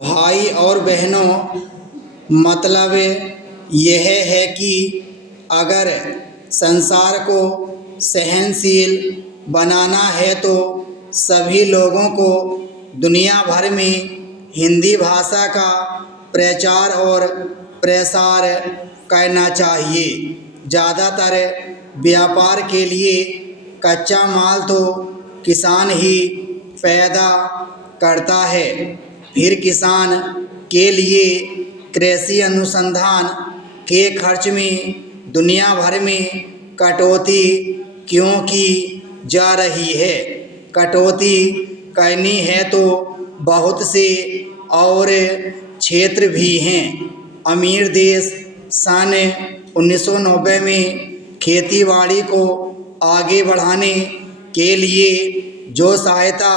भाई और बहनों, मतलब यह है कि अगर संसार को सहनशील बनाना है तो सभी लोगों को दुनिया भर में हिंदी भाषा का प्रचार और प्रसार करना चाहिए। ज़्यादातर व्यापार के लिए कच्चा माल तो किसान ही पैदा करता है, फिर किसान के लिए कृषि अनुसंधान के खर्च में दुनिया भर में कटौती क्यों की जा रही है। कटौती करनी है तो बहुत से और क्षेत्र भी हैं। अमीर देश सन 1990 में खेतीबाड़ी को आगे बढ़ाने के लिए जो सहायता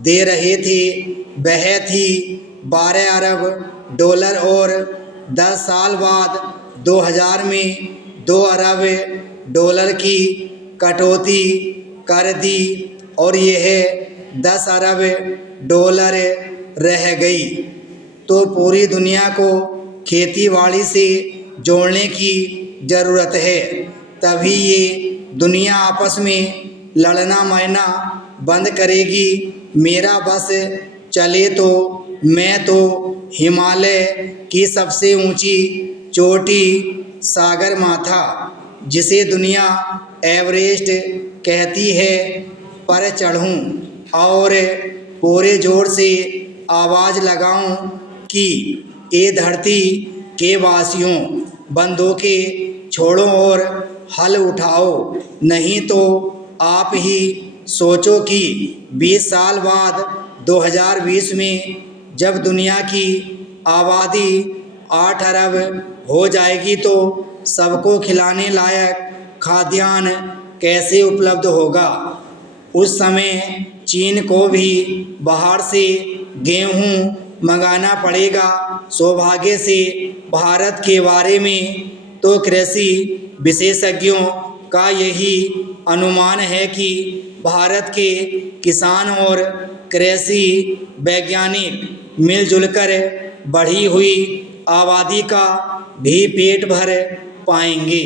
दे रहे थे वह थी 12 अरब डॉलर और 10 साल बाद 2000 में 2 अरब डॉलर की कटौती कर दी और यह 10 अरब डॉलर रह गई। तो पूरी दुनिया को खेतीबाड़ी से जोड़ने की ज़रूरत है, तभी ये दुनिया आपस में लड़ना मरना बंद करेगी। मेरा बस चले तो मैं तो हिमालय की सबसे ऊंची चोटी सागरमाथा, जिसे दुनिया एवरेस्ट कहती है, पर चढ़ूं और पूरे जोर से आवाज़ लगाऊं कि ए धरती के वासियों, बंदूकें छोड़ो और हल उठाओ, नहीं तो आप ही सोचो कि 20 साल बाद 2020 में जब दुनिया की आबादी 8 अरब हो जाएगी तो सबको खिलाने लायक खाद्यान्न कैसे उपलब्ध होगा। उस समय चीन को भी बाहर से गेहूं मंगाना पड़ेगा। सौभाग्य से भारत के बारे में तो कृषि विशेषज्ञों का यही अनुमान है कि भारत के किसान और कृषि वैज्ञानिक मिलजुल कर बढ़ी हुई आबादी का भी पेट भर पाएंगे।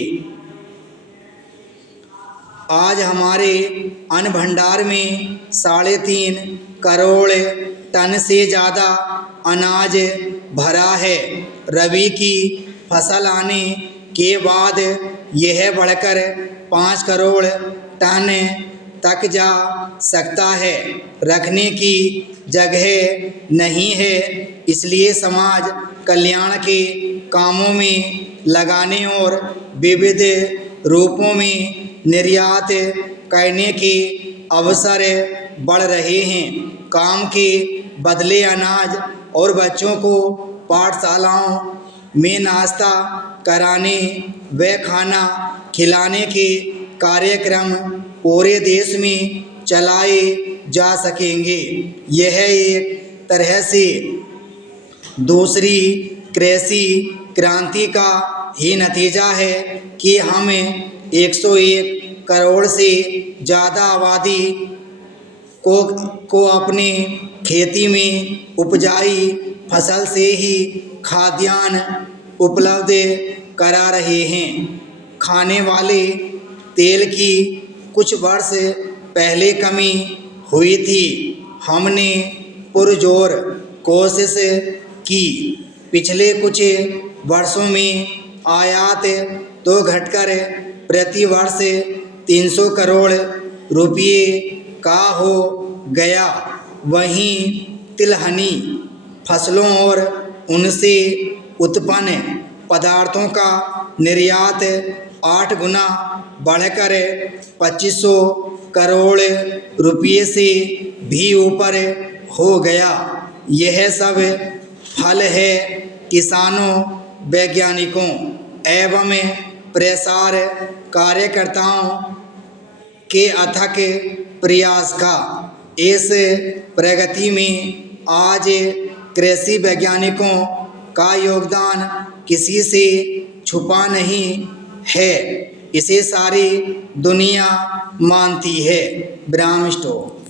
आज हमारे अन्न भंडार में 3.5 करोड़ टन से ज़्यादा अनाज भरा है। रबी की फसल आने के बाद यह बढ़कर 5 करोड़ टन तक जा सकता है। रखने की जगह नहीं है, इसलिए समाज कल्याण के कामों में लगाने और विविध रूपों में निर्यात करने के अवसर बढ़ रहे हैं। काम के बदले अनाज और बच्चों को पाठशालाओं में नाश्ता कराने व खाना खिलाने के कार्यक्रम पूरे देश में चलाए जा सकेंगे। यह एक तरह से दूसरी कृषि क्रांति का ही नतीजा है कि हम 101 करोड़ से ज़्यादा आबादी को अपने खेती में उपजाई फसल से ही खाद्यान्न उपलब्ध करा रहे हैं। खाने वाले तेल की कुछ वर्ष पहले कमी हुई थी। हमने पुरजोर कोशिश की। पिछले कुछ वर्षों में आयात तो घटकर प्रति वर्ष 300 करोड़ रुपये का हो गया। वहीं तिलहनी फसलों और उनसे उत्पन्न पदार्थों का निर्यात 8 गुना बढ़कर 2500 करोड़ रुपये से भी ऊपर हो गया। यह सब फल है किसानों, वैज्ञानिकों एवं प्रसार कार्यकर्ताओं के अथक प्रयास का। इस प्रगति में आज कृषि वैज्ञानिकों का योगदान किसी से छुपा नहीं है, इसे सारी दुनिया मानती है। ब्राह्म स्टोर।